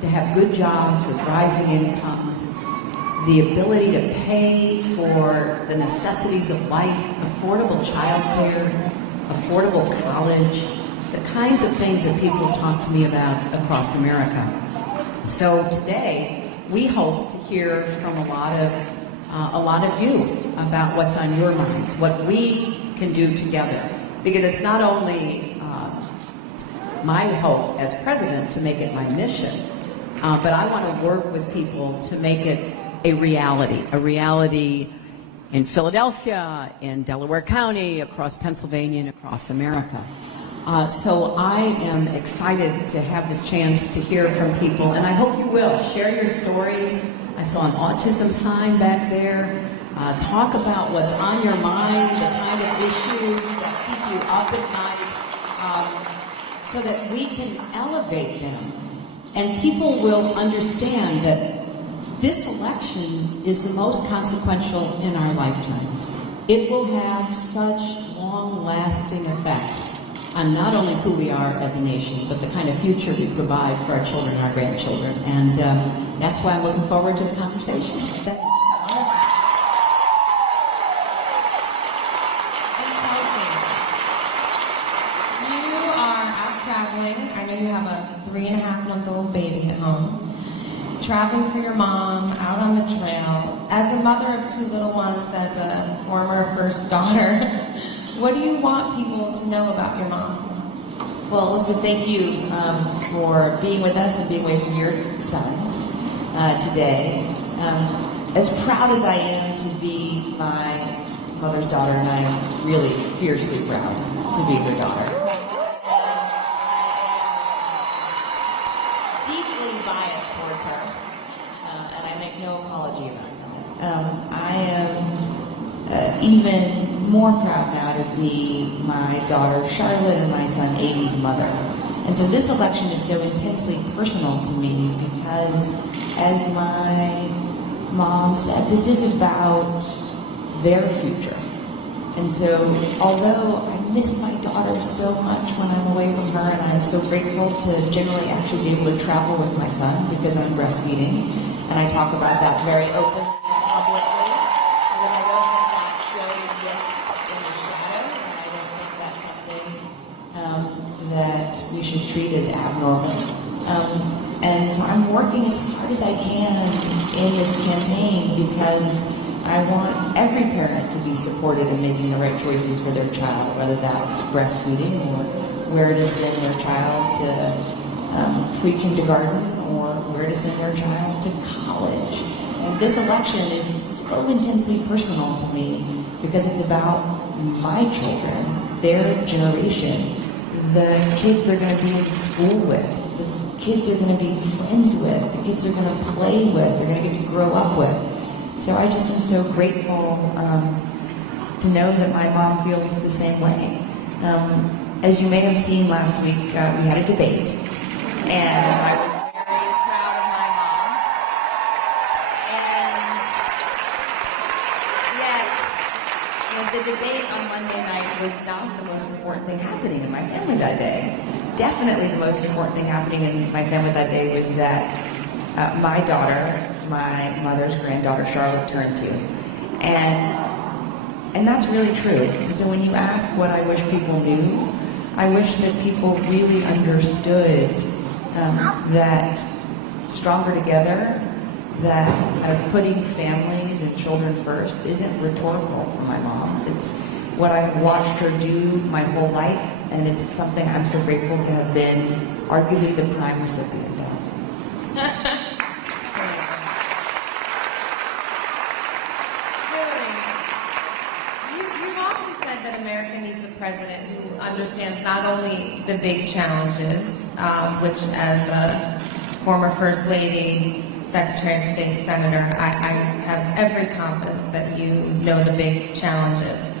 to have good jobs with rising incomes, the ability to pay for the necessities of life, affordable childcare, affordable college, the kinds of things that people talk to me about across America. So today, we hope to hear from a lot of you about what's on your minds, what we can do together. Because it's not only my hope as president to make it my mission, but I want to work with people to make it a reality in Philadelphia, in Delaware County, across Pennsylvania, and across America. So I am excited to have this chance to hear from people, and I hope you will. Share your stories. I saw an autism sign back there. Talk about what's on your mind, the kind of issues that keep you up at night, so that we can elevate them. And people will understand that this election is the most consequential in our lifetimes. It will have such long-lasting effects on not only who we are as a nation, but the kind of future we provide for our children and our grandchildren. And that's why I'm looking forward to the conversation. Thanks. I know you have a 3.5-month-old baby at home, traveling for your mom, out on the trail. As a mother of 2 little ones, as a former first daughter, what do you want people to know about your mom? Well, Elizabeth, thank you for being with us and being away from your sons today. As proud as I am to be my mother's daughter, and I am really fiercely proud to be her daughter. Biased towards her, and I make no apology about that. I am even more proud now to be my daughter Charlotte and my son Aiden's mother. And so this election is so intensely personal to me because, as my mom said, this is about their future. And so, although I miss my daughter so much when I'm away from her, and I'm so grateful to generally actually be able to travel with my son because I'm breastfeeding, and I talk about that very openly and publicly, and I don't think that should exist in the shadows, and I don't think that's something that we should treat as abnormal. And so I'm working as hard as I can in this campaign because I want every parent to be supported in making the right choices for their child, whether that's breastfeeding or where to send their child to pre-kindergarten or where to send their child to college. And this election is so intensely personal to me because it's about my children, their generation, the kids they're going to be in school with, the kids they're going to be friends with, the kids they're going to play with, they're going to get to grow up with. So I just am so grateful to know that my mom feels the same way. As you may have seen last week, we had a debate, and I was very proud of my mom. And yet, the debate on Monday night was not the most important thing happening in my family that day. Definitely the most important thing happening in my family that day was that my daughter, my mother's granddaughter Charlotte, turned 2. And that's really true. And so when you ask what I wish people knew, I wish that people really understood that stronger together, that putting families and children first isn't rhetorical for my mom. It's what I've watched her do my whole life, and it's something I'm so grateful to have been arguably the prime recipient of. That America needs a president who understands not only the big challenges, which as a former First Lady, Secretary of State, Senator, I have every confidence that you know the big challenges,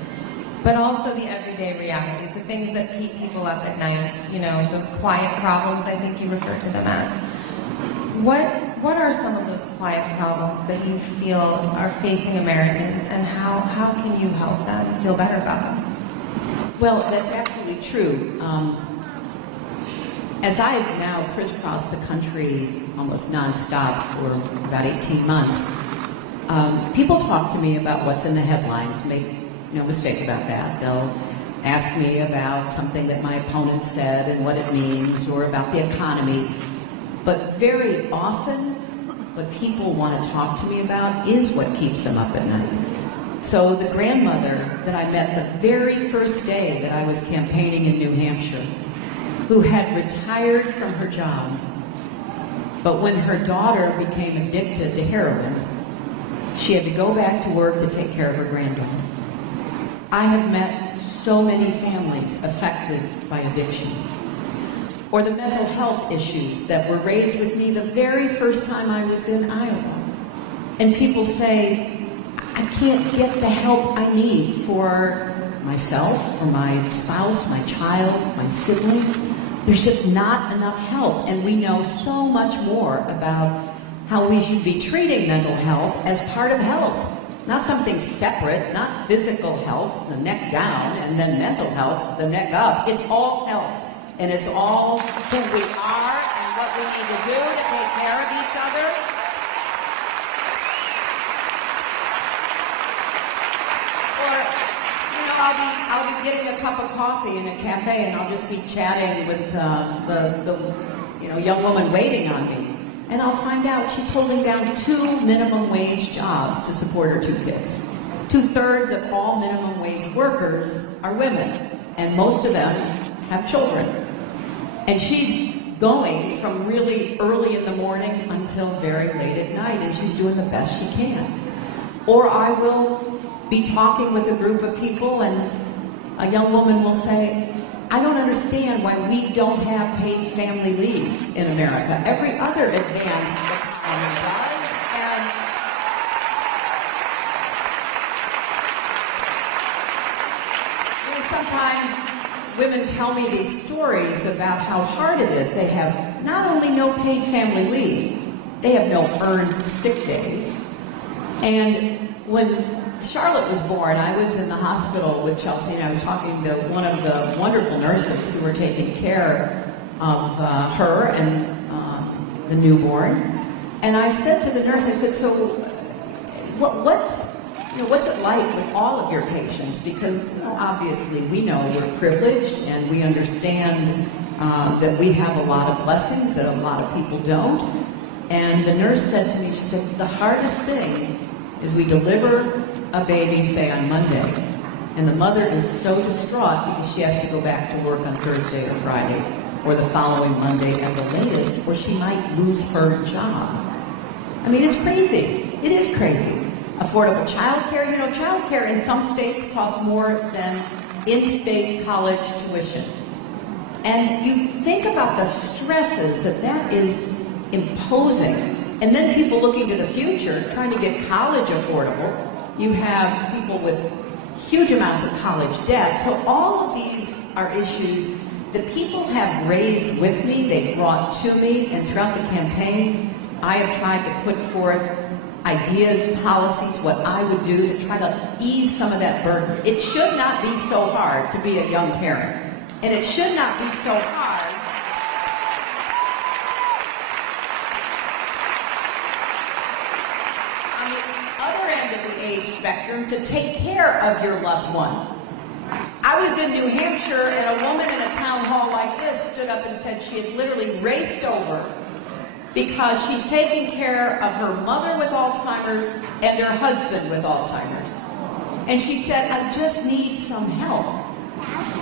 but also the everyday realities, the things that keep people up at night, you know, those quiet problems, I think you refer to them as. What are some of those quiet problems that you feel are facing Americans, and how can you help them feel better about them? Well, that's absolutely true. As I have now crisscrossed the country almost nonstop for about 18 months, people talk to me about what's in the headlines. Make no mistake about that. They'll ask me about something that my opponent said and what it means, or about the economy. But very often, what people want to talk to me about is what keeps them up at night. So the grandmother that I met the very first day that I was campaigning in New Hampshire, who had retired from her job, but when her daughter became addicted to heroin, she had to go back to work to take care of her granddaughter. I have met so many families affected by addiction, or the mental health issues that were raised with me the very first time I was in Iowa. And people say, I can't get the help I need for myself, for my spouse, my child, my sibling. There's just not enough help. And we know so much more about how we should be treating mental health as part of health. Not something separate, not physical health, the neck down, and then mental health, the neck up. It's all health. And it's all who we are and what we need to do to take care of each other. Or, I'll be getting a cup of coffee in a cafe, and I'll just be chatting with the young woman waiting on me. And I'll find out she's holding down 2 minimum wage jobs to support her 2 kids. 2/3 of all minimum wage workers are women, and most of them have children. And she's going from really early in the morning until very late at night, and she's doing the best she can. Or I will be talking with a group of people, and a young woman will say, I don't understand why we don't have paid family leave in America. Every other advanced economy does. And sometimes women tell me these stories about how hard it is. They have not only no paid family leave, they have no earned sick days. And when Charlotte was born, I was in the hospital with Chelsea, and I was talking to one of the wonderful nurses who were taking care of her and the newborn. And I said to the nurse, I said, so what's it like with all of your patients? Because obviously we know we're privileged, and we understand that we have a lot of blessings that a lot of people don't. And the nurse said to me, she said, the hardest thing is we deliver a baby, say on Monday, and the mother is so distraught because she has to go back to work on Thursday or Friday, or the following Monday at the latest, or she might lose her job. I mean, it's crazy. It is crazy. Affordable childcare. Childcare in some states costs more than in-state college tuition. And you think about the stresses that is imposing. And then people looking to the future, trying to get college affordable. You have people with huge amounts of college debt. So all of these are issues that people have raised with me, they've brought to me, and throughout the campaign, I have tried to put forth ideas, policies, what I would do to try to ease some of that burden. It should not be so hard to be a young parent, and it should not be so hard spectrum to take care of your loved one. I was in New Hampshire, and a woman in a town hall like this stood up and said she had literally raced over because she's taking care of her mother with Alzheimer's and her husband with Alzheimer's. And she said, I just need some help.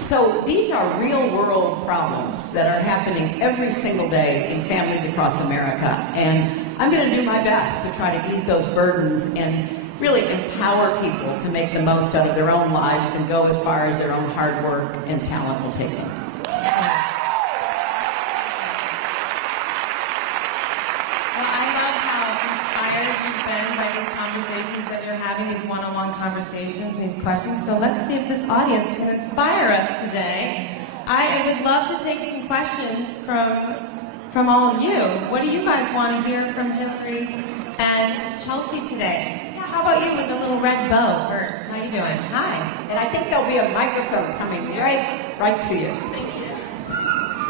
So these are real world problems that are happening every single day in families across America. And I'm going to do my best to try to ease those burdens and really empower people to make the most out of their own lives and go as far as their own hard work and talent will take them. Well, I love how inspired you've been by these conversations that you're having, these one-on-one conversations, these questions. So let's see if this audience can inspire us today. I would love to take some questions from all of you. What do you guys want to hear from Hillary and Chelsea today? How about you with the little red bow first? How you doing? Hi. And I think there'll be a microphone coming right to you. Thank you.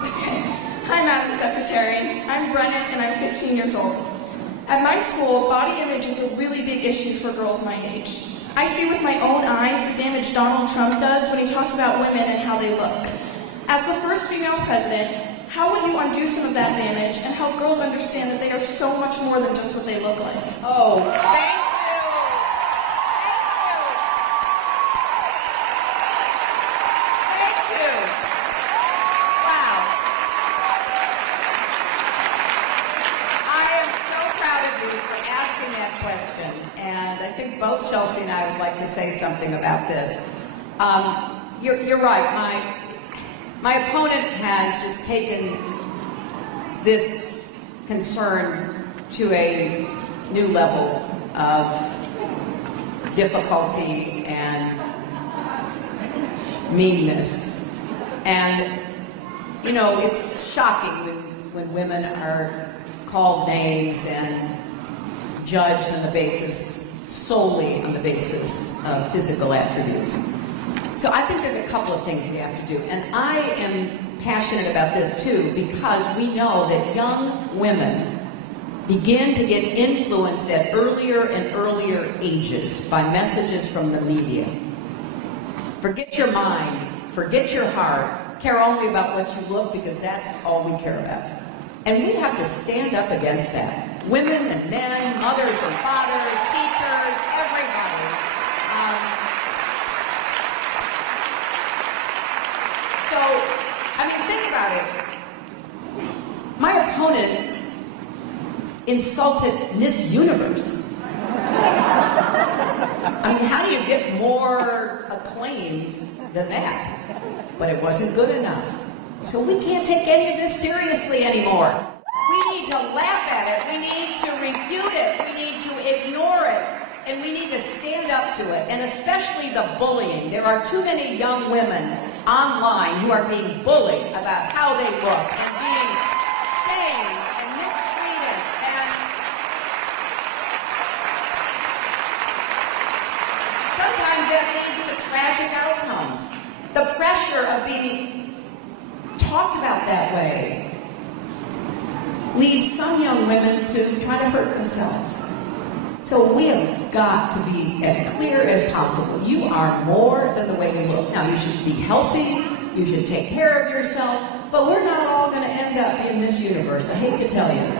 Okay. Hi, Madam Secretary. I'm Brennan, and I'm 15 years old. At my school, body image is a really big issue for girls my age. I see with my own eyes the damage Donald Trump does when he talks about women and how they look. As the first female president, how would you undo some of that damage and help girls understand that they are so much more than just what they look like? Oh, thank you. And I think both Chelsea and I would like to say something about this. You're right. My opponent has just taken this concern to a new level of difficulty and meanness. And, you know, it's shocking when women are called names and judged on the basis, solely on the basis of physical attributes. So I think there's a couple of things we have to do. And I am passionate about this too, because we know that young women begin to get influenced at earlier and earlier ages by messages from the media. Forget your mind, forget your heart, care only about what you look, because that's all we care about. And we have to stand up against that. Women and men, mothers and fathers, teachers, everybody. So, I mean, think about it. My opponent insulted Miss Universe. I mean, how do you get more acclaim than that? But it wasn't good enough. So we can't take any of this seriously anymore. We need to laugh at it, we need to refute it, we need to ignore it, and we need to stand up to it, and especially the bullying. There are too many young women online who are being bullied about how they look and being shamed and mistreated, and sometimes that leads to tragic outcomes. The pressure of being talked about that way leads some young women to try to hurt themselves. So we have got to be as clear as possible. You are more than the way you look. Now, you should be healthy, you should take care of yourself, but we're not all going to end up being Miss Universe, I hate to tell you.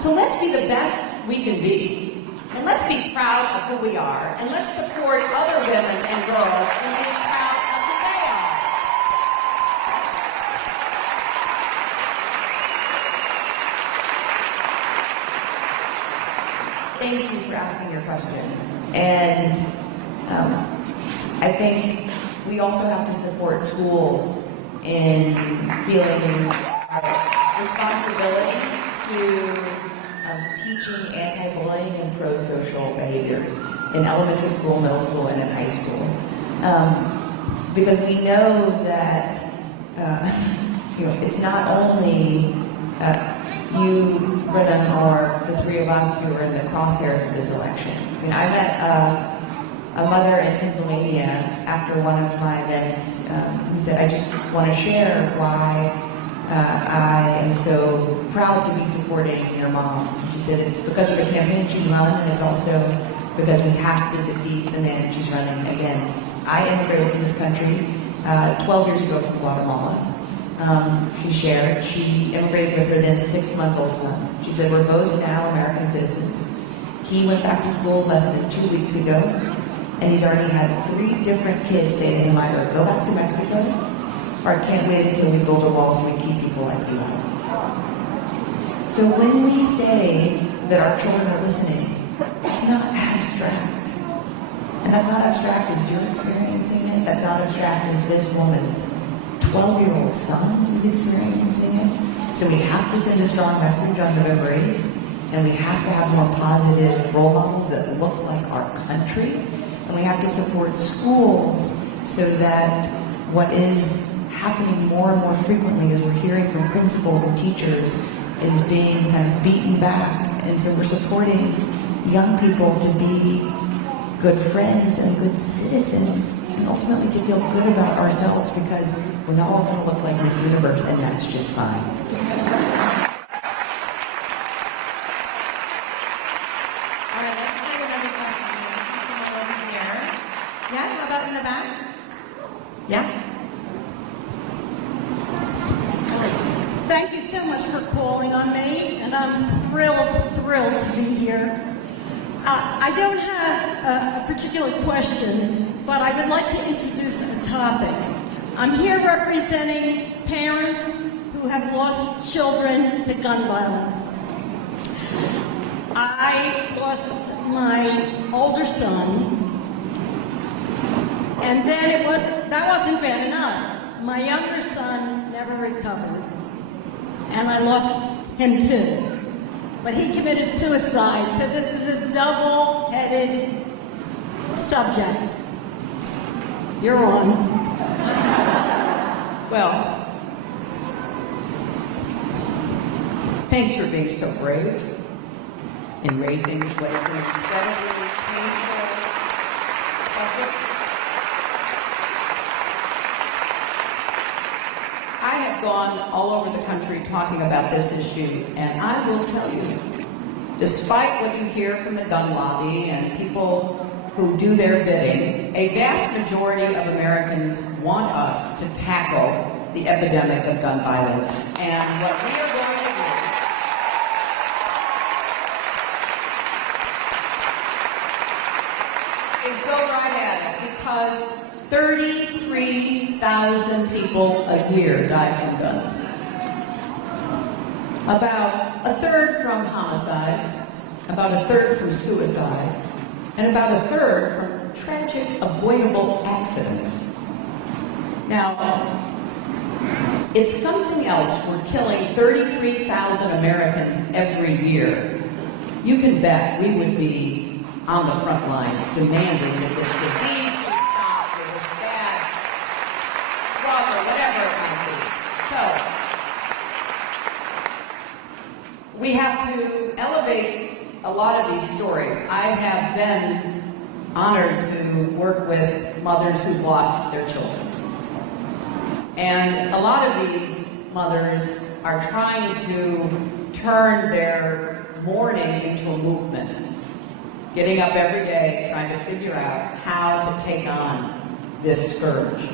So let's be the best we can be, and let's be proud of who we are, and let's support other women and girls in being proud of who they are. Thank you for asking your question. And I think we also have to support schools in feeling responsibility to teaching anti-bullying and pro-social behaviors in elementary school, middle school, and in high school. Because we know that it's not only you, Brennan, or the three of us who are in the crosshairs of this election. I mean, I met a mother in Pennsylvania after one of my events who said, I just want to share why I am so proud to be supporting your mom. She said it's because of the campaign she's run, and it's also because we have to defeat the man she's running against. I immigrated to this country 12 years ago from Guatemala. She shared. She immigrated with her then 6-month-old son. She said, we're both now American citizens. He went back to school less than 2 weeks ago, and he's already had 3 different kids say to him either go back to Mexico, or I can't wait until we build a wall so we keep people like you out. So when we say that our children are listening, it's not abstract. And that's not abstract as you're experiencing it. That's not abstract as this woman's 12-year-old son is experiencing it. So we have to send a strong message on November 8th, and we have to have more positive role models that look like our country, and we have to support schools so that what is happening more and more frequently as we're hearing from principals and teachers is being kind of beaten back. And so we're supporting young people to be good friends and good citizens, and ultimately to feel good about ourselves, because we're not all going to look like Miss Universe, and that's just fine. All right, let's take another question. Someone over here. Yeah, how about in the back? Yeah? Thank you so much for calling on me, and I'm thrilled to be here. I don't have a particular question, but I would like to introduce a topic. I'm here representing parents who have lost children to gun violence. I lost my older son, and then that wasn't bad enough. My younger son never recovered, and I lost him too. But he committed suicide, so this is a double-headed subject. You're on. Well, thanks for being so brave in raising what is an incredibly painful subject. I have gone all over the country talking about this issue, and I will tell you, despite what you hear from the gun lobby and people who do their bidding, a vast majority of Americans want us to tackle the epidemic of gun violence. And what we are going to do is go right at it, because 33,000 people a year die from guns. About a third from homicides, about a third from suicides, and about a third from tragic, avoidable accidents. Now, if something else were killing 33,000 Americans every year, you can bet we would be on the front lines demanding that this disease be stopped, or this bad drug, or whatever it might be. So, we have to elevate a lot of these stories. I have been honored to work with mothers who've lost their children. And a lot of these mothers are trying to turn their mourning into a movement. Getting up every day, trying to figure out how to take on this scourge.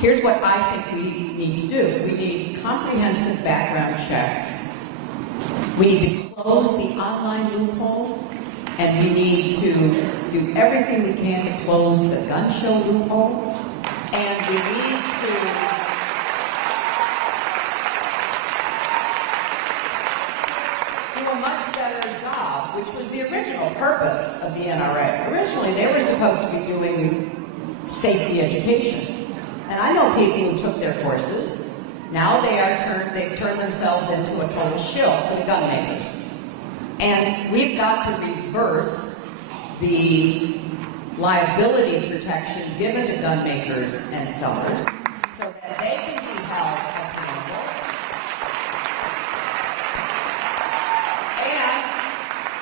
Here's what I think we need to do. We need comprehensive background checks. We need to close the online loophole, and we need to do everything we can to close the gun show loophole, and we need to do a much better job, which was the original purpose of the NRA. Originally, they were supposed to be doing safety education. And I know people who took their courses. Now they've turned themselves into a total shill for the gun makers. And we've got to reverse the liability protection given to gun makers and sellers so that they can be held accountable.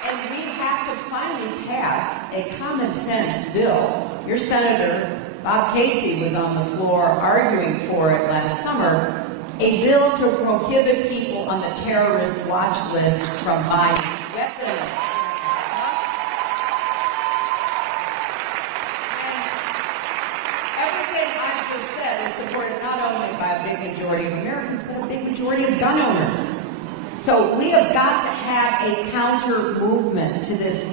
And we have to finally pass a common sense bill. Your Senator Bob Casey was on the floor arguing for it last summer. A bill to prohibit people on the terrorist watch list from buying weapons. And everything I've just said is supported not only by a big majority of Americans, but a big majority of gun owners. So we have got to have a counter movement to this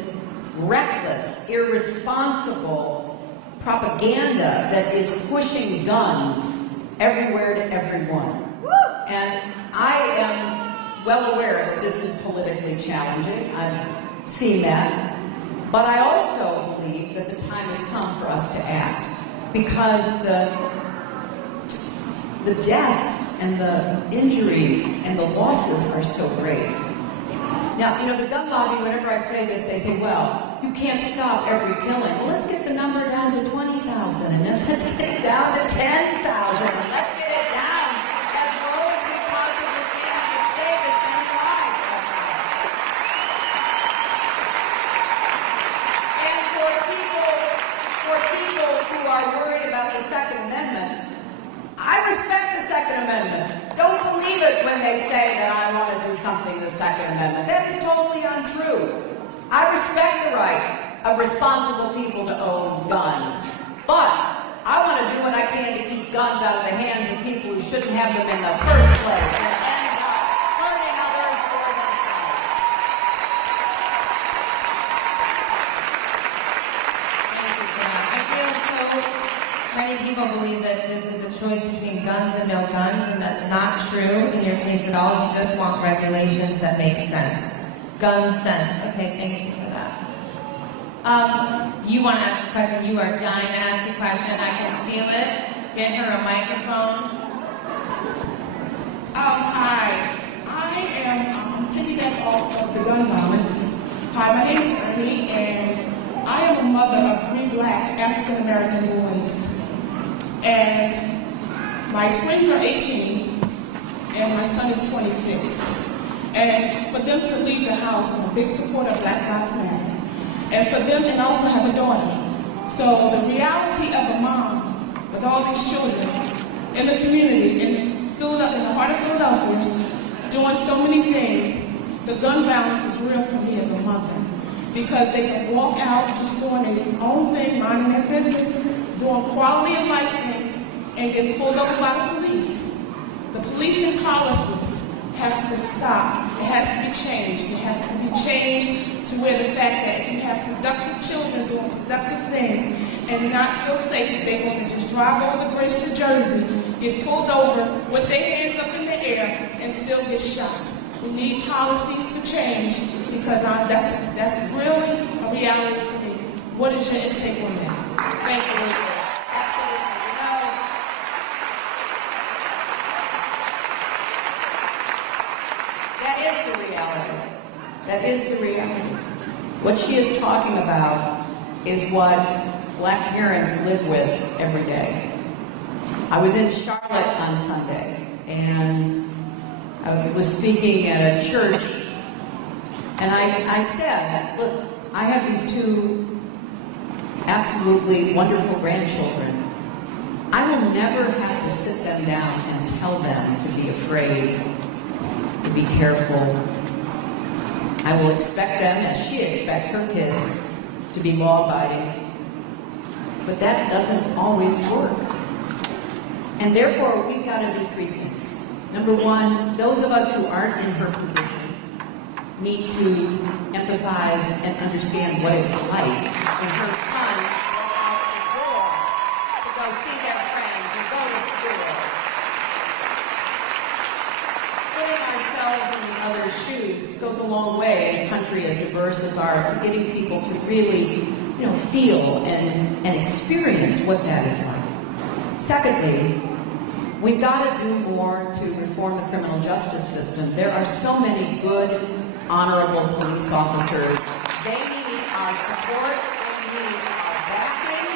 reckless, irresponsible propaganda that is pushing guns everywhere to everyone. And I am well aware that this is politically challenging. I've seen that. But I also believe that the time has come for us to act, because the deaths and the injuries and the losses are so great. Now, you know, the gun lobby, whenever I say this, they say, well, you can't stop every killing. Well, let's get the number down to 20,000, and then let's get it down to 10,000, and let's get it down as low as we possibly can to save as many lives. And for people when they say that I want to do something to the Second Amendment. That is totally untrue. I respect the right of responsible people to own guns, but I want to do what I can to keep guns out of the hands of people who shouldn't have them in the first place and end up hurting others or themselves. Thank you for that. I feel so many people believe that this is a choice between guns and no guns, and that's not true in your case at all. You just want regulations that make sense. Gun sense. Okay, thank you for that. You want to ask a question. You are dying to ask a question. I can feel it. Get her a microphone. Hi. I'm piggyback off of the gun violence. Hi, my name is Ernie, and I am a mother of 3 black African American boys. And my twins are 18, and my son is 26. And for them to leave the house, I'm a big supporter of Black Lives Matter. And for them, and I also have a daughter. So the reality of a mom with all these children in the community, in the heart of Philadelphia, doing so many things, the gun violence is real for me as a mother. Because they can walk out just doing their own thing, minding their business, doing quality of life things, and get pulled over by the police. The policing policies have to stop. It has to be changed. It has to be changed to where the fact that if you have productive children doing productive things and not feel safe, that they want to just drive over the bridge to Jersey, get pulled over with their hands up in the air, and still get shot. We need policies to change because that's really a reality to me. What is your intake on that? Thank you. That is the reality. That is the reality. What she is talking about is what black parents live with every day. I was in Charlotte on Sunday, and I was speaking at a church, and I said, look, I have these 2 absolutely wonderful grandchildren. I will never have to sit them down and tell them to be afraid, to be careful. I will expect them, as she expects her kids, to be law-abiding. But that doesn't always work. And therefore, we've got to do 3 things. Number 1, those of us who aren't in her position need to empathize and understand what it's like when her son goes out the door to go see their friends and go to school. Putting ourselves in the other's shoes goes a long way in a country as diverse as ours, to getting people to really, feel and experience what that is like. Secondly, we've got to do more to reform the criminal justice system. There are so many good, honorable police officers. They need our support. They need our backing.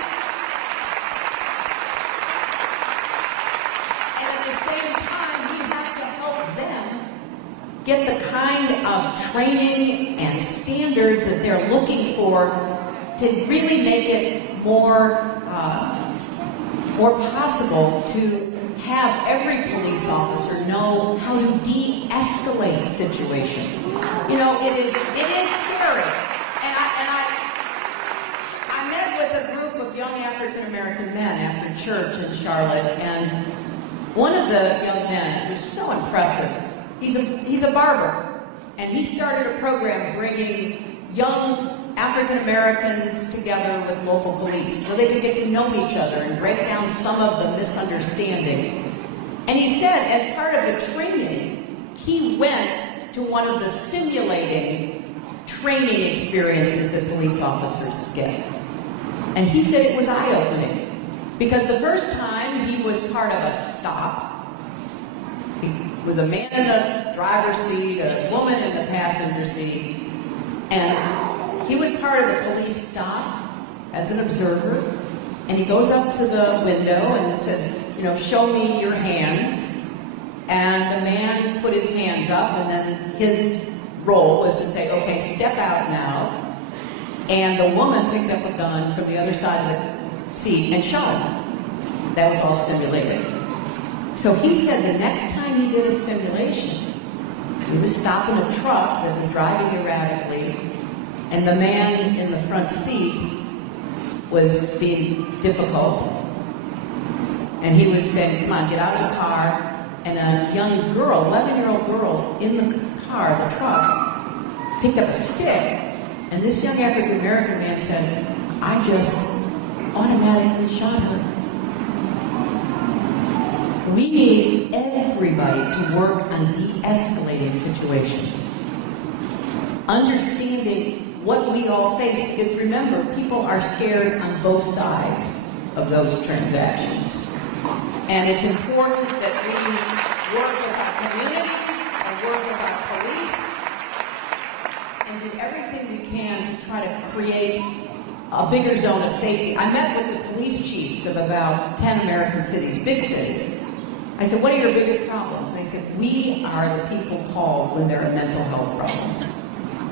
And at the same time, we have to help them get the kind of training and standards that they're looking for to really make it more possible to have every police officer know how to de-escalate situations. It is scary. And I met with a group of young African American men after church in Charlotte, and one of the young men, it was so impressive. He's a barber, and he started a program bringing young African Americans together with local police so they could get to know each other and break down some of the misunderstanding. And he said, as part of the training, he went to one of the simulating training experiences that police officers get. And he said it was eye-opening, because the first time he was part of a stop, he was a man in the driver's seat, a woman in the passenger seat, and he was part of the police stop as an observer, and he goes up to the window and says, show me your hands. And the man put his hands up, and then his role was to say, okay, step out now. And the woman picked up a gun from the other side of the seat and shot him. That was all simulated. So he said the next time he did a simulation, he was stopping a truck that was driving erratically, and the man in the front seat was being difficult. And he was saying, come on, get out of the car. And a young girl, 11-year-old girl, in the car, the truck, picked up a stick. And this young African-American man said, I just automatically shot her. We need everybody to work on de-escalating situations. Understanding what we all face, because remember, people are scared on both sides of those transactions. And it's important that we work with our communities and work with our police and do everything we can to try to create a bigger zone of safety. I met with the police chiefs of about 10 American cities, big cities. I said, what are your biggest problems? And they said, we are the people called when there are mental health problems.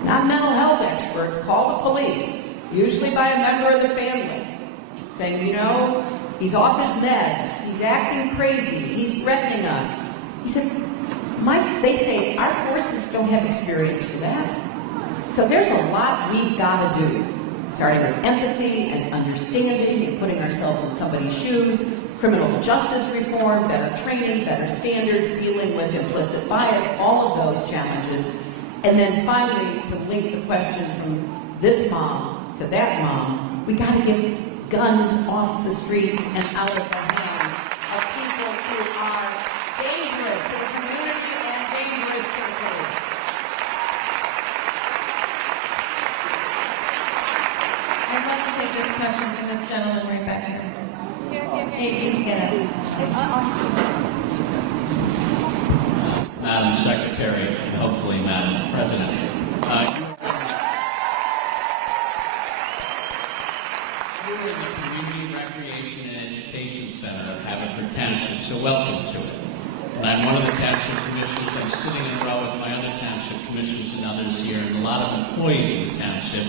Not mental health experts, call the police, usually by a member of the family, saying, you know, he's off his meds, he's acting crazy, he's threatening us. He said, they say, our forces don't have experience for that. So there's a lot we've got to do, starting with empathy and understanding and putting ourselves in somebody's shoes, criminal justice reform, better training, better standards, dealing with implicit bias, all of those challenges. And then finally, to link the question from this mom to that mom, we got to get guns off the streets and out of the hands of people who are dangerous to the community and dangerous to the police. I'd like to take this question from this gentleman right back here. Hey, you can get it. Madam Secretary, and hopefully Madam President, you were in the Community Recreation and Education Center of Haverford Township, so welcome to it. And I'm one of the township commissioners. I'm sitting in a row with my other township commissioners and others here, and a lot of employees of the township,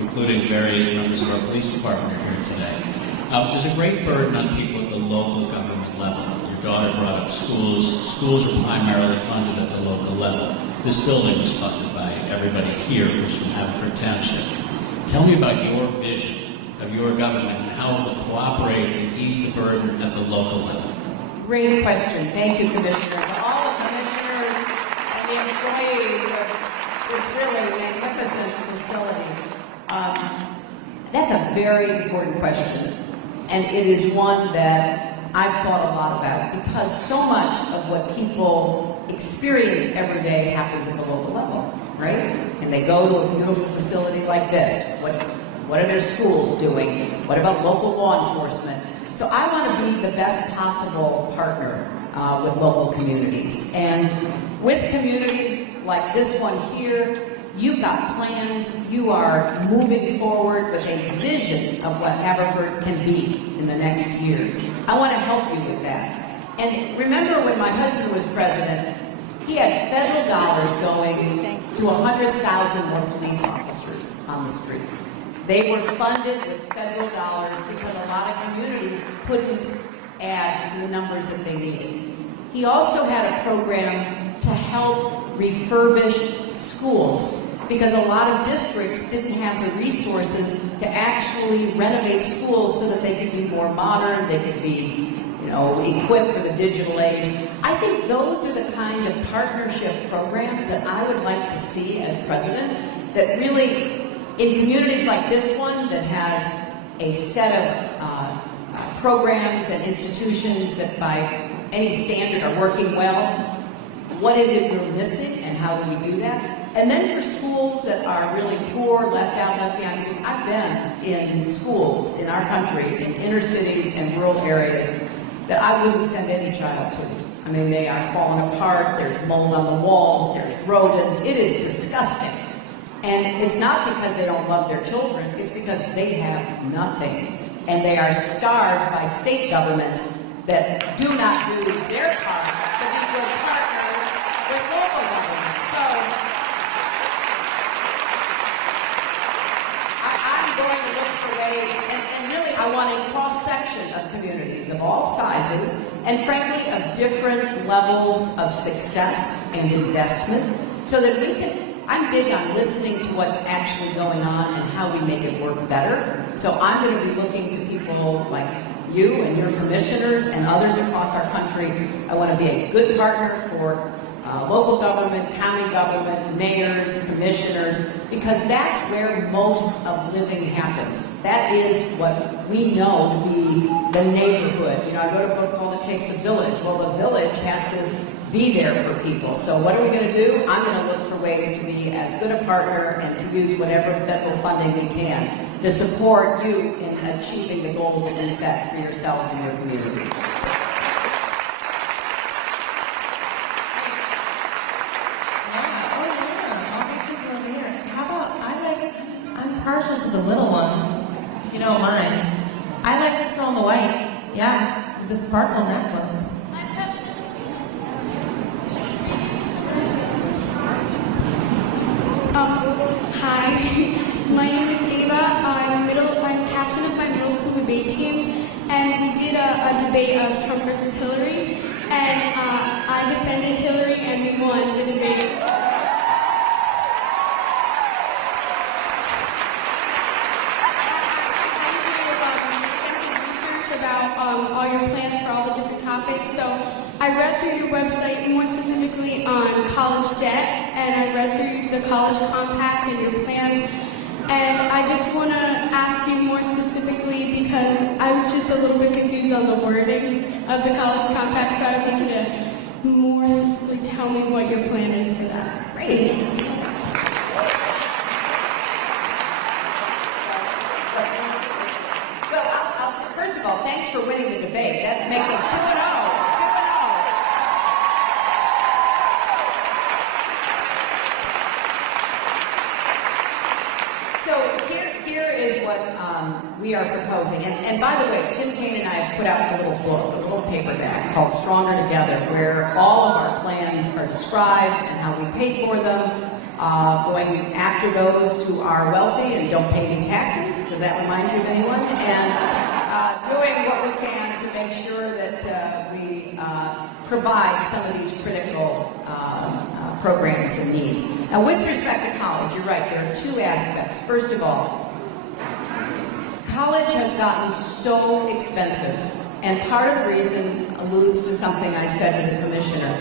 including various members of our police department, are here today. There's a great burden on people at the local government level. Your daughter brought up schools. Schools are primarily funded at the local level. This building was funded by everybody here who's from Haverford Township. Tell me about your vision of your government and how it will cooperate and ease the burden at the local level. Great question. Thank you, Commissioner. To all the commissioners and the employees of this really magnificent facility, that's a very important question. And it is one that I've thought a lot about because so much of what people experience every day happens at the local level, right? And they go to a beautiful facility like this. What are their schools doing? What about local law enforcement? So I want to be the best possible partner with local communities. And with communities like this one here, you've got plans, you are moving forward with a vision of what Haverford can be in the next years. I want to help you with that. And remember when my husband was president, he had federal dollars going to 100,000 more police officers on the street. They were funded with federal dollars because a lot of communities couldn't add to the numbers that they needed. He also had a program to help refurbish schools because a lot of districts didn't have the resources to actually renovate schools so that they could be more modern, they could be, equipped for the digital age. I think those are the kind of partnership programs that I would like to see as president that really, in communities like this one that has a set of programs and institutions that by any standard are working well, what is it we're missing and how do we do that? And then for schools that are really poor, left out, left behind, because I've been in schools in our country, in inner cities and rural areas that I wouldn't send any child to. I mean, they are falling apart, there's mold on the walls, there's rodents, it is disgusting. And it's not because they don't love their children, it's because they have nothing. And they are starved by state governments that do not do their part to be good partners with local governments. So I'm going to look for ways, and really I want a cross-section of communities of all sizes and frankly, of different levels of success and investment, so that we can, I'm big on listening to what's actually going on and how we make it work better. So I'm going to be looking to people like you and your commissioners and others across our country. I want to be a good partner for local government, county government, mayors, commissioners, because that's where most of living happens. That is what we know to be the neighborhood. You know, I wrote a book called It Takes a Village. Well, the village has to be there for people. So what are we going to do? I'm going to look for ways to be as good a partner and to use whatever federal funding we can to support you in achieving the goals that you set for yourselves and your communities. I'm partial to the little ones, if you don't mind. I like this girl in the white. Yeah, with the sparkle necklace. Hi, my name is Ava. I'm captain of my middle school debate team, and we did a debate of Trump versus Hillary, and I defended Hillary, and we won the debate. About all your plans for all the different topics. So I read through your website, more specifically on college debt, and I read through the college compact and your plans. And I just want to ask you more specifically, because I was just a little bit confused on the wording of the college compact, so I want you to more specifically tell me what your plan is for that. Great. First of all, thanks for winning the debate. That makes us 2-0. So here is what we are proposing. And by the way, Tim Kaine and I have put out a little book, a little paperback called Stronger Together, where all of our plans are described and how we pay for them. Going after those who are wealthy and don't pay any taxes, does that remind you of anyone? And doing what we can to make sure that we provide some of these critical programs and needs. Now, with respect to college, you're right, there are two aspects. First of all, college has gotten so expensive, and part of the reason alludes to something I said to the commissioner.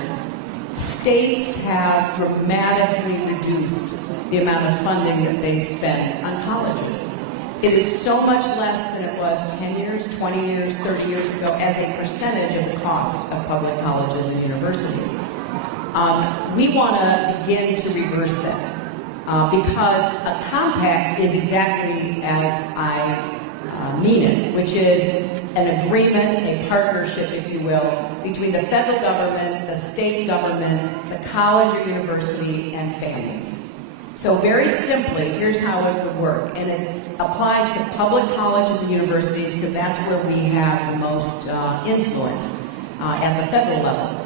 States have dramatically reduced the amount of funding that they spend on colleges. It is so much less than it was 10 years, 20 years, 30 years ago as a percentage of the cost of public colleges and universities. We want to begin to reverse that because a compact is exactly as I mean it, which is an agreement, a partnership, if you will, between the federal government, the state government, the college or university, and families. So very simply, here's how it would work, and it applies to public colleges and universities because that's where we have the most influence at the federal level.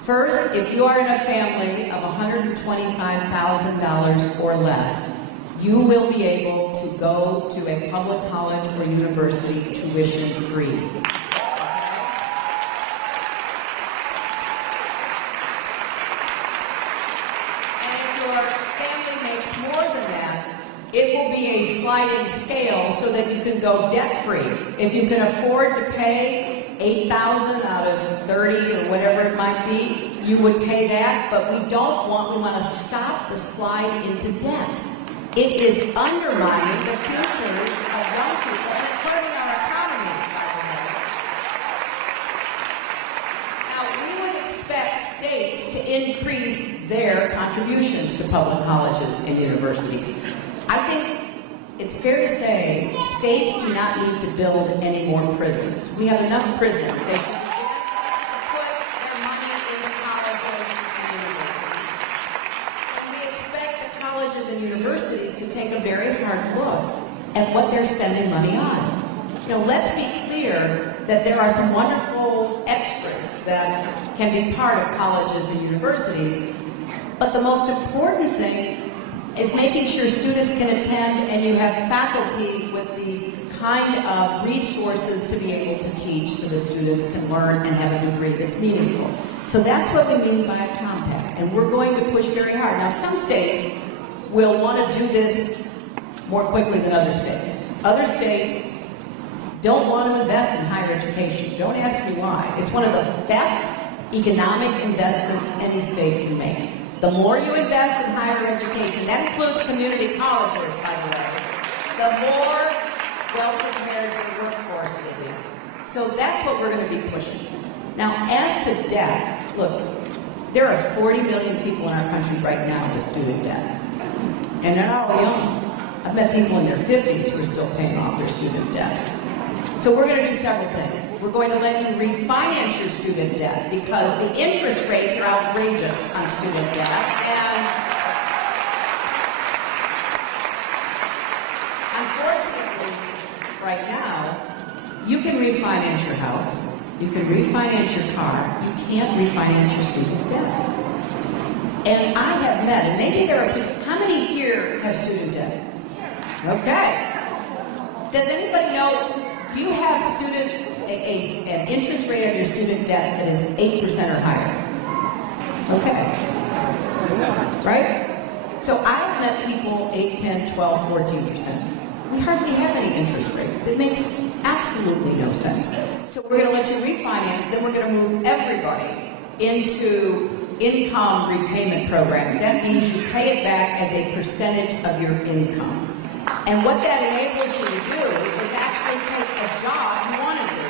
First, if you are in a family of $125,000 or less, you will be able to go to a public college or university tuition-free. It will be a sliding scale so that you can go debt-free. If you can afford to pay $8,000 out of 30 or whatever it might be, you would pay that, but we want to stop the slide into debt. It is undermining the futures of young people, and it's hurting our economy, by the way. Now, we would expect states to increase their contributions to public colleges and universities. I think it's fair to say states do not need to build any more prisons. We have enough prisons. They should begin to put their money into colleges and universities. And we expect the colleges and universities to take a very hard look at what they're spending money on. You know, let's be clear that there are some wonderful extras that can be part of colleges and universities, but the most important thing is making sure students can attend and you have faculty with the kind of resources to be able to teach so the students can learn and have a degree that's meaningful. So that's what we mean by a compact, and we're going to push very hard. Now, some states will want to do this more quickly than other states. Other states don't want to invest in higher education. Don't ask me why. It's one of the best economic investments any state can make. The more you invest in higher education, that includes community colleges, by the way, the more well-prepared your workforce will be. So that's what we're going to be pushing. Now, as to debt, look, there are 40 million people in our country right now with student debt. And they're all young. I've met people in their 50s who are still paying off their student debt. So we're going to do several things. We're going to let you refinance your student debt because the interest rates are outrageous on student debt. And unfortunately, right now, you can refinance your house, you can refinance your car, you can't refinance your student debt. And I have met, and maybe there are people, how many here have student debt? Okay. Does anybody know, do you have an interest rate on your student debt that is 8% or higher? Okay. Right? So I've met people 8, 10, 12, 14%. We hardly have any interest rates. It makes absolutely no sense. So we're going to let you refinance, then we're going to move everybody into income repayment programs. That means you pay it back as a percentage of your income. And what that enables you to do is actually take a job you want to do.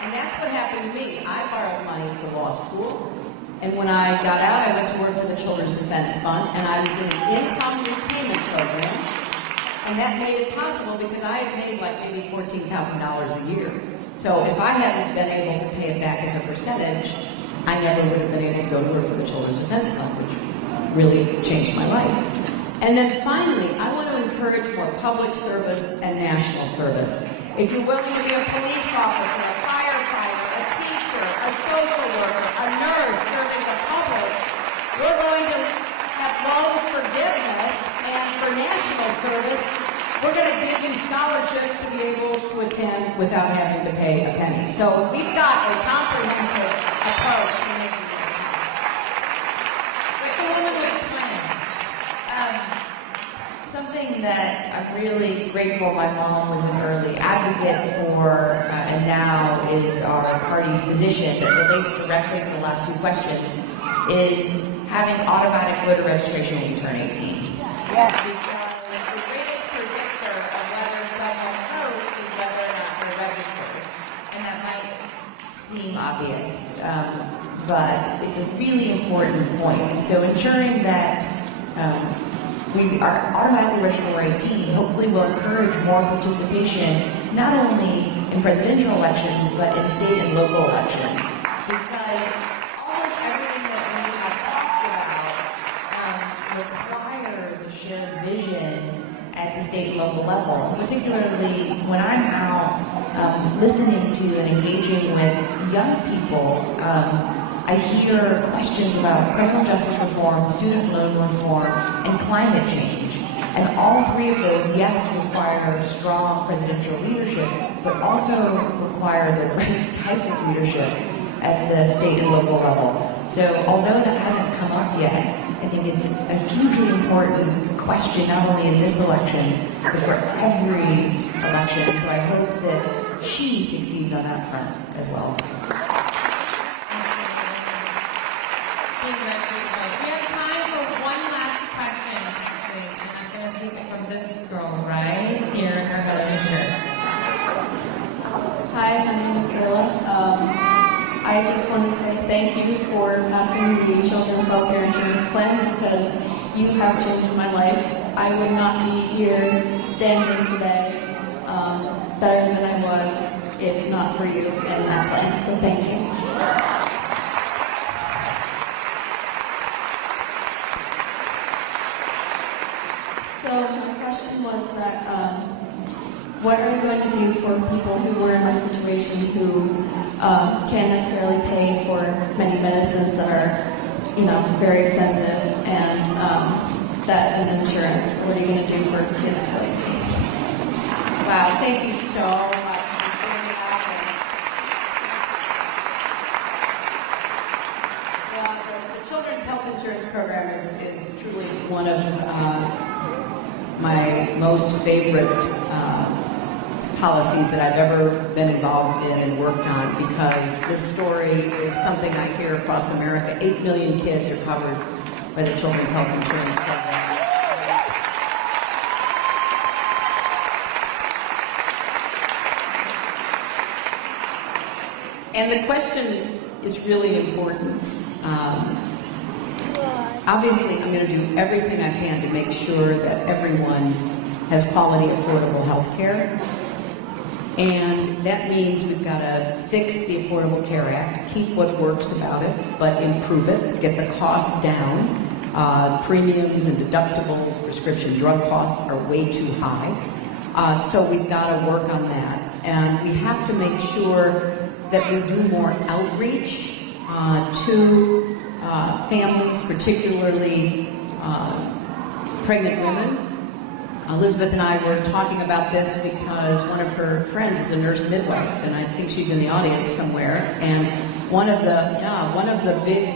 And that's what happened to me. I borrowed money for law school. And when I got out, I went to work for the Children's Defense Fund, and I was in an income repayment program. And that made it possible because I had made like maybe $14,000 a year. So if I hadn't been able to pay it back as a percentage, I never would have been able to go to work for the Children's Defense Fund, which really changed my life. And then finally, I want to encourage more public service and national service. If you're willing to be a police officer, a firefighter, a teacher, a social worker, a nurse serving the public, we're going to have loan forgiveness, and for national service, we're going to give you scholarships to be able to attend without having to pay a penny. So we've got a comprehensive approach to making this happen. Something that I'm really grateful my mom was an early advocate for, and now is our party's position that relates directly to the last two questions, is having automatic voter registration when you turn 18. Yes. Because the greatest predictor of whether someone votes is whether or not they're registered. And that might seem obvious, but it's a really important point. So ensuring that we are automatically registered when we're 18 hopefully will encourage more participation, not only in presidential elections, but in state and local elections. Because almost everything that we have talked about requires a shared vision at the state and local level. Particularly when I'm out listening to and engaging with young people, I hear questions about criminal justice reform, student loan reform, and climate change. And all three of those, yes, require strong presidential leadership, but also require the right type of leadership at the state and local level. So although that hasn't come up yet, I think it's a hugely important question, not only in this election, but for every election. So I hope that she succeeds on that front as well. We have time for one last question, actually, and I'm going to take it from this girl right here in her Hillary shirt. Hi, my name is Kayla. I just want to say thank you for passing the Children's Health Care Insurance Plan because you have changed my life. I would not be here standing today better than I was if not for you and that plan. So thank you. So my question was that what are you going to do for people who were in my situation who can't necessarily pay for many medicines that are, very expensive and that and insurance? What are you going to do for kids like me? Wow, thank you so much for standing up. Well, the Children's Health Insurance Program is truly one of my most favorite policies that I've ever been involved in and worked on, because this story is something I hear across America. 8 million kids are covered by the Children's Health Insurance Program. And the question is really important. Obviously, I'm going to do everything I can to make sure that everyone has quality, affordable health care. And that means we've got to fix the Affordable Care Act, keep what works about it, but improve it, get the costs down. Premiums and deductibles, prescription drug costs are way too high. So we've got to work on that. And we have to make sure that we do more outreach to families, particularly pregnant women. Elizabeth and I were talking about this because one of her friends is a nurse midwife, and I think she's in the audience somewhere. And one of the big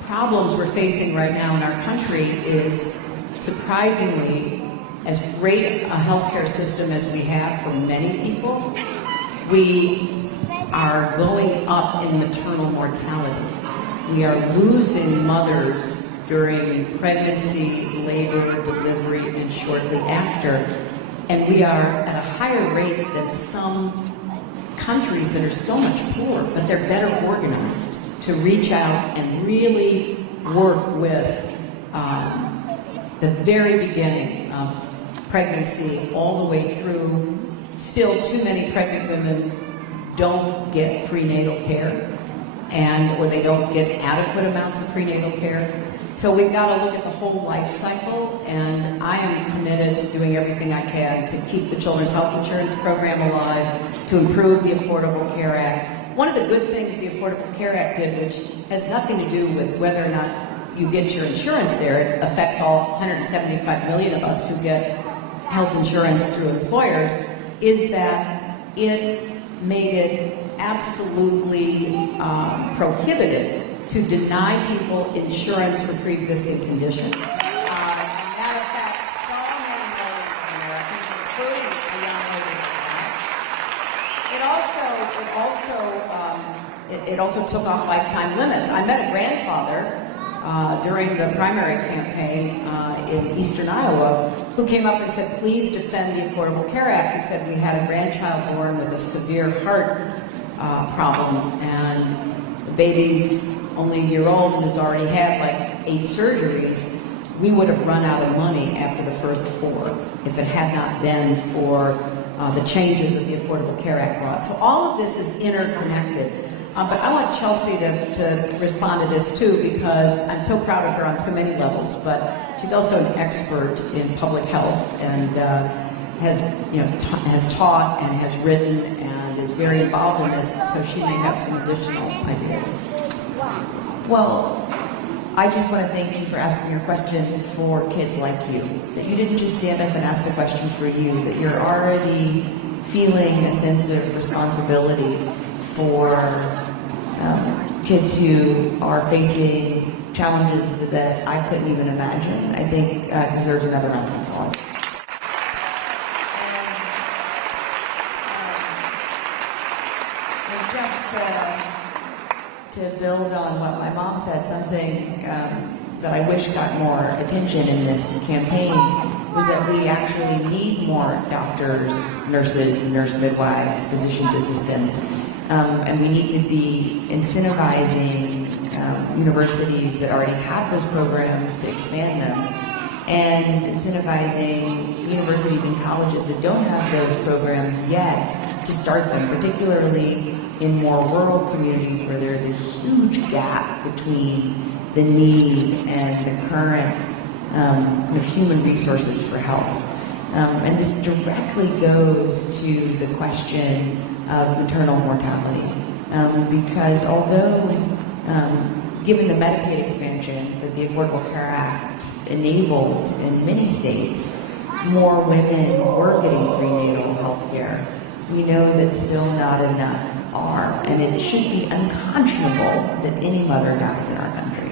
problems we're facing right now in our country is, surprisingly, as great a healthcare system as we have for many people, we are going up in maternal mortality. We are losing mothers during pregnancy, labor, delivery, and shortly after. And we are at a higher rate than some countries that are so much poorer, but they're better organized to reach out and really work with the very beginning of pregnancy all the way through. Still, too many pregnant women don't get prenatal care, or they don't get adequate amounts of prenatal care. So we've got to look at the whole life cycle, and I am committed to doing everything I can to keep the Children's Health Insurance Program alive, to improve the Affordable Care Act. One of the good things the Affordable Care Act did, which has nothing to do with whether or not you get your insurance there, it affects all 175 million of us who get health insurance through employers, is that it made it absolutely prohibited to deny people insurance for pre-existing conditions. And that affects so many millions of Americans, including a young lady. It also took off lifetime limits. I met a grandfather during the primary campaign in eastern Iowa who came up and said, please defend the Affordable Care Act. He said, we had a grandchild born with a severe heart problem, and the baby's only a year old and has already had like 8 surgeries. We would have run out of money after the first 4 if it had not been for the changes that the Affordable Care Act brought. So all of this is interconnected. But I want Chelsea to respond to this too, because I'm so proud of her on so many levels, but she's also an expert in public health and has taught and has written and is very involved in this, so she may have some additional ideas. Well, I just want to thank you for asking your question for kids like you. That you didn't just stand up and ask the question for you, that you're already feeling a sense of responsibility for kids who are facing challenges that I couldn't even imagine, I think deserves another round of applause. And just to build on what my mom said, something that I wish got more attention in this campaign was that we actually need more doctors, nurses, nurse midwives, physician's assistants, and we need to be incentivizing universities that already have those programs to expand them, and incentivizing universities and colleges that don't have those programs yet to start them, particularly in more rural communities where there's a huge gap between the need and the current kind of human resources for health. And this directly goes to the question of maternal mortality. Because although, given the Medicaid expansion that the Affordable Care Act enabled in many states, more women were getting prenatal health care, we know that still not enough are, and it should be unconscionable that any mother dies in our country.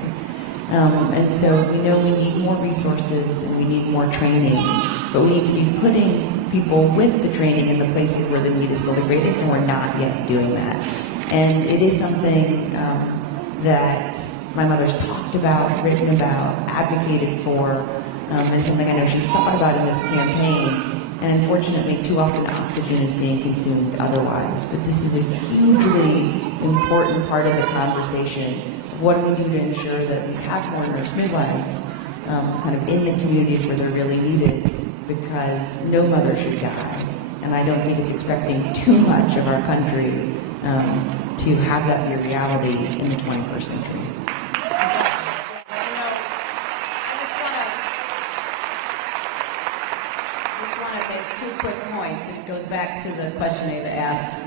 And so we know we need more resources and we need more training, but we need to be putting people with the training in the places where the need is still the greatest, and we're not yet doing that. And it is something that my mother's talked about, written about, advocated for, and something I know she's thought about in this campaign. And unfortunately, too often oxygen is being consumed otherwise. But this is a hugely important part of the conversation. What do we do to ensure that we have more nurse midwives kind of in the communities where they're really needed? Because no mother should die. And I don't think it's expecting too much of our country to have that be a reality in the 21st century. It goes back to the question Ava asked.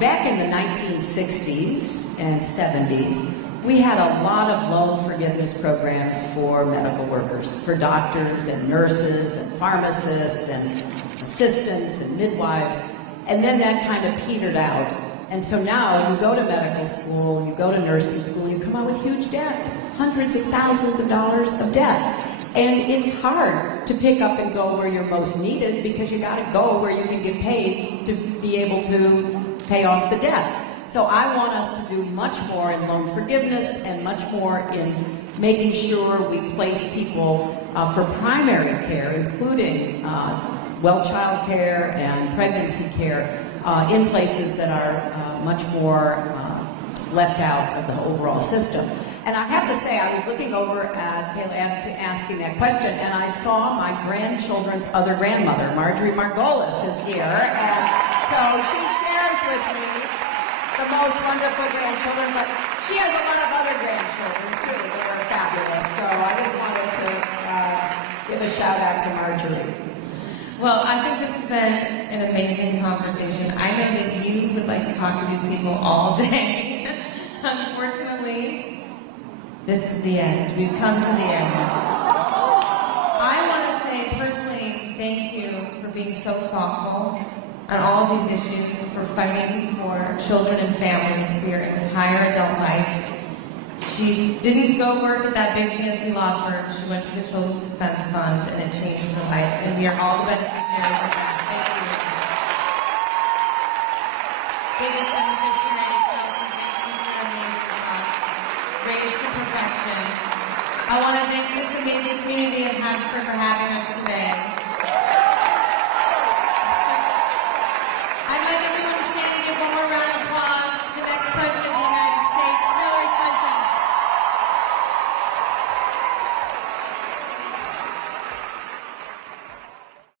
Back in the 1960s and 70s, we had a lot of loan forgiveness programs for medical workers, for doctors and nurses and pharmacists and assistants and midwives, and then that kind of petered out. And so now you go to medical school, you go to nursing school, and you come out with huge debt, hundreds of thousands of dollars of debt. And it's hard to pick up and go where you're most needed because you got to go where you can get paid to be able to pay off the debt. So I want us to do much more in loan forgiveness and much more in making sure we place people for primary care, including well child care and pregnancy care, in places that are much more left out of the overall system. And I have to say, I was looking over at Kayla asking that question, and I saw my grandchildren's other grandmother, Marjorie Margolis, is here, and so she shares with me the most wonderful grandchildren, but she has a lot of other grandchildren, too, that are fabulous, so I just wanted to give a shout out to Marjorie. Well, I think this has been an amazing conversation. I know that you would like to talk to these people all day. Unfortunately, this is the end. We've come to the end. I want to say personally thank you for being so thoughtful on all these issues, for fighting for children and families for your entire adult life. She didn't go work at that big fancy law firm. She went to the Children's Defense Fund, and it changed her life. And we are all the beneficiaries of that. Thank you. Biggest beneficiary, Chelsea. Thank you for your amazing thoughts. Raised to perfection. I want to thank this amazing community of Haverford for having us today.